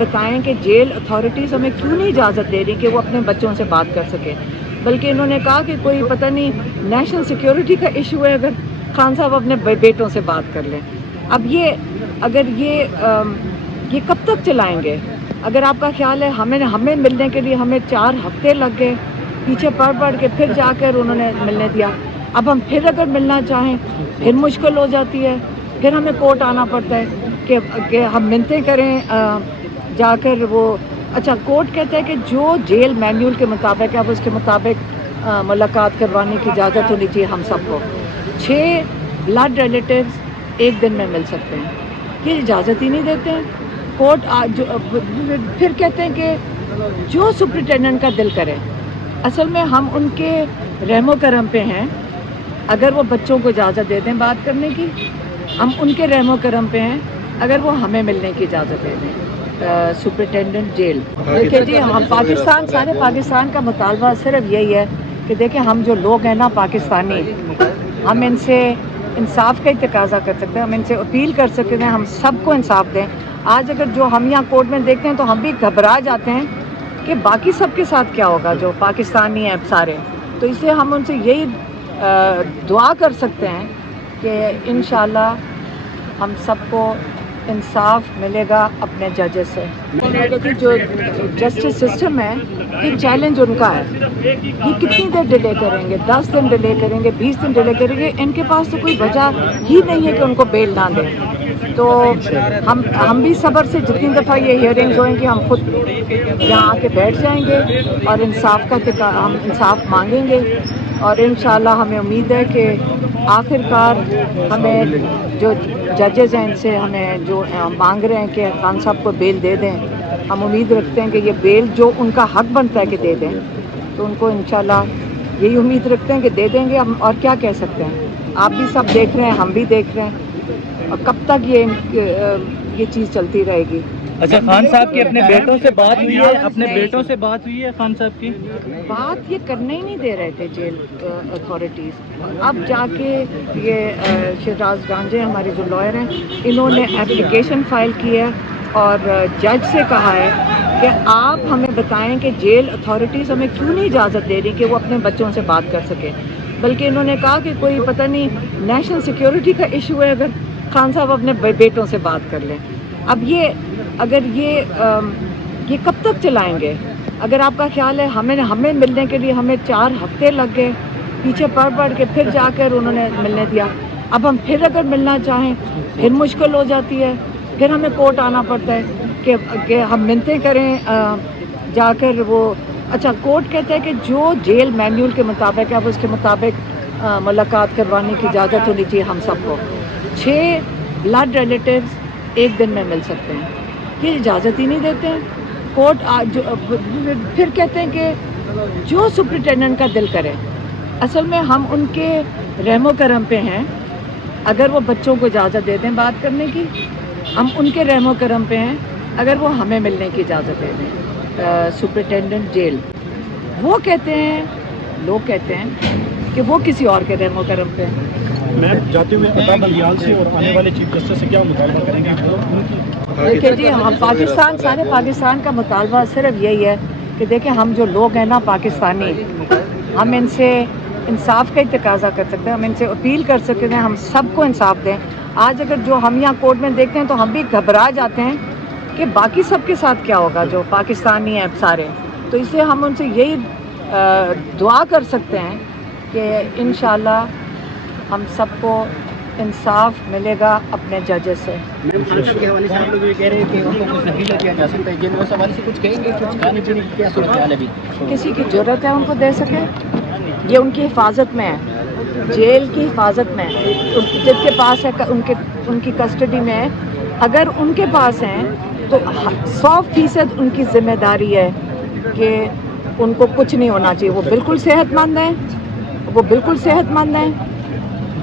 بتائیں کہ jail authorities ہمیں کیوں نہیں اجازت دے رہی کہ وہ اپنے بچوں سے بات کر سکیں، بلکہ انہوں نے کہا کہ کوئی پتہ نہیں نیشنل سیکیورٹی کا ایشو ہے اگر خان صاحب اپنے بیٹوں سے بات کر لیں۔ اب یہ کب تک چلائیں گے؟ اگر آپ کا خیال ہے ہمیں ملنے کے لیے ہمیں 4 ہفتے لگ گئے، پیچھے پڑھ کے پھر جا کر انہوں نے ملنے دیا۔ اب ہم پھر اگر ملنا چاہیں پھر مشکل ہو جاتی ہے، پھر ہمیں کورٹ آنا پڑتا ہے کہ ہم منتیں کریں جا کر وہ اچھا کورٹ کہتا ہے کہ جو جیل مینیول کے مطابق ہے اب اس کے مطابق ملاقات کروانے کی اجازت ہونی چاہیے ہم سب کو۔ 6 بلڈ ریلیٹیوز ایک دن میں مل سکتے ہیں، یہ اجازت ہی نہیں دیتے ہیں کورٹ۔ پھر کہتے ہیں کہ جو سپرنٹینڈنٹ کا دل کرے۔ اصل میں ہم ان کے رحم و کرم پہ ہیں، اگر وہ بچوں کو اجازت دے دیں بات کرنے کی، ہم ان کے رحم و کرم پہ ہیں اگر وہ ہمیں ملنے کی اجازت دے دیں۔ سپرنٹینڈنٹ جیل دیکھیے جی، ہم سارے پاکستان کا مطالبہ صرف یہی ہے کہ دیکھیں ہم جو لوگ ہیں نا پاکستانی، ہم ان سے انصاف کا ہی تقاضا کر سکتے ہیں، ہم ان سے اپیل کر سکتے ہیں ہم سب کو انصاف دیں۔ آج اگر جو ہم یہاں کورٹ میں دیکھتے ہیں تو ہم بھی گھبرا جاتے ہیں کہ باقی سب کے ساتھ کیا ہوگا جو پاکستانی ہیں سارے، تو اس لیے ہم ان سے یہی دعا کر سکتے ہیں کہ انشاءاللہ ہم سب کو انصاف ملے گا اپنے ججز سے۔ جو جسٹس سسٹم ہے یہ چیلنج ان کا ہے، یہ کتنی دیر ڈیلے کریں گے؟ 10 دن ڈیلے کریں گے، 20 دن ڈیلے کریں گے، ان کے پاس تو کوئی وجہ ہی نہیں ہے کہ ان کو بیل نہ دیں۔ تو ہم بھی صبر سے جتنی دفعہ یہ ہیئرنگز ہوئیں گی ہم خود یہاں آ کے بیٹھ جائیں گے اور ہم انصاف مانگیں گے، اور انشاءاللہ ہمیں امید ہے کہ آخر کار ہمیں جو ججز ہیں ان سے ہمیں جو مانگ رہے ہیں کہ خان صاحب کو بیل دے دیں، ہم امید رکھتے ہیں کہ یہ بیل جو ان کا حق بنتا ہے کہ دے دیں، تو ان کو انشاءاللہ یہی امید رکھتے ہیں کہ دے دیں گے۔ ہم اور کیا کہہ سکتے ہیں؟ آپ بھی سب دیکھ رہے ہیں، ہم بھی دیکھ رہے ہیں، اور کب تک یہ چیز چلتی رہے گی؟ اچھا، خان صاحب کی اپنے بیٹوں سے بات ہوئی ہے؟ خان صاحب کی بات یہ کرنے ہی نہیں دے رہے تھے جیل اتھارٹیز۔ اب جا کے یہ شہراز گانجے ہمارے جو لائر ہیں انہوں نے اپلیکیشن فائل کی ہے اور جج سے کہا ہے کہ آپ ہمیں بتائیں کہ جیل اتھارٹیز ہمیں کیوں نہیں اجازت دے رہی کہ وہ اپنے بچوں سے بات کر سکیں، بلکہ انہوں نے کہا کہ کوئی پتہ نہیں نیشنل سیکیورٹی کا ایشو ہے اگر خان صاحب اپنے بیٹوں سے بات کر لیں۔ اب یہ کب تک چلائیں گے؟ اگر آپ کا خیال ہے ہمیں ملنے کے لیے ہمیں 4 ہفتے لگ گئے، پیچھے پڑھ کے پھر جا کر انہوں نے ملنے دیا۔ اب ہم پھر اگر ملنا چاہیں پھر مشکل ہو جاتی ہے، پھر ہمیں کورٹ آنا پڑتا ہے کہ ہم منتیں کریں جا کر وہ اچھا کورٹ کہتا ہے کہ جو جیل مینیول کے مطابق ہے اب اس کے مطابق ملاقات کروانے کی اجازت ہونی چاہیے ہم سب کو۔ 6 بلڈ ریلیٹیوز ایک دن میں مل سکتے ہیں، یہ اجازت ہی نہیں دیتے ہیں کورٹ۔ پھر کہتے ہیں کہ جو سپرنٹینڈنٹ کا دل کرے۔ اصل میں ہم ان کے رحم و کرم پہ ہیں، اگر وہ بچوں کو اجازت دے دیں بات کرنے کی، ہم ان کے رحم و کرم پہ ہیں اگر وہ ہمیں ملنے کی اجازت دے دیں۔ سپرنٹینڈنٹ جیل وہ کہتے ہیں، لوگ کہتے ہیں کہ وہ کسی اور کے رحم و کرم پہ ہیں۔ میں جاتے ہوئے عطا بندیال سے اور آنے والے چیف جسٹس سے کیا مطالبہ کریں گے؟ دیکھیے جی، ہم سارے پاکستان کا مطالبہ صرف یہی ہے کہ دیکھیں ہم جو لوگ ہیں نا پاکستانی، ہم ان سے انصاف کا ہی تقاضا کر سکتے ہیں، ہم ان سے اپیل کر سکتے ہیں ہم سب کو انصاف دیں۔ آج اگر جو ہم یہاں کورٹ میں دیکھتے ہیں تو ہم بھی گھبرا جاتے ہیں کہ باقی سب کے ساتھ کیا ہوگا جو پاکستانی ہیں سارے، تو اس لیے ہم ان سے یہی دعا کر سکتے ہیں کہ انشاءاللہ ہم سب کو انصاف ملے گا اپنے ججز سے۔ خان صاحب کے حوالے سے آپ لوگ یہ کہہ رہے ہیں کہ ان کو کچھ ذخیرہ کیا جا سکتا ہے، جن اس حوالے سے کچھ کہیں گے؟ کچھ کھانے پینے کی کیا صورتحال ہے ابھی؟ کسی کی ضرورت ہے ان کو دے سکے، یہ ان کی حفاظت میں ہے، جیل کی حفاظت میں ہے، جن کے پاس ہے ان کی کسٹڈی میں ہے، اگر ان کے پاس ہیں تو 100% ان کی ذمہ داری ہے کہ ان کو کچھ نہیں ہونا چاہیے۔ وہ بالکل صحت مند ہیں،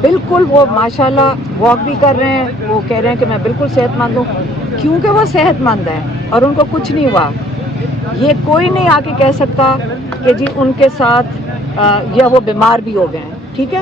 بالکل وہ ماشاءاللہ واک بھی کر رہے ہیں، وہ کہہ رہے ہیں کہ میں بالکل صحت مند ہوں، کیونکہ وہ صحت مند ہیں اور ان کو کچھ نہیں ہوا۔ یہ کوئی نہیں آ کے کہہ سکتا کہ جی ان کے ساتھ یا وہ بیمار بھی ہو گئے ہیں، ٹھیک ہے؟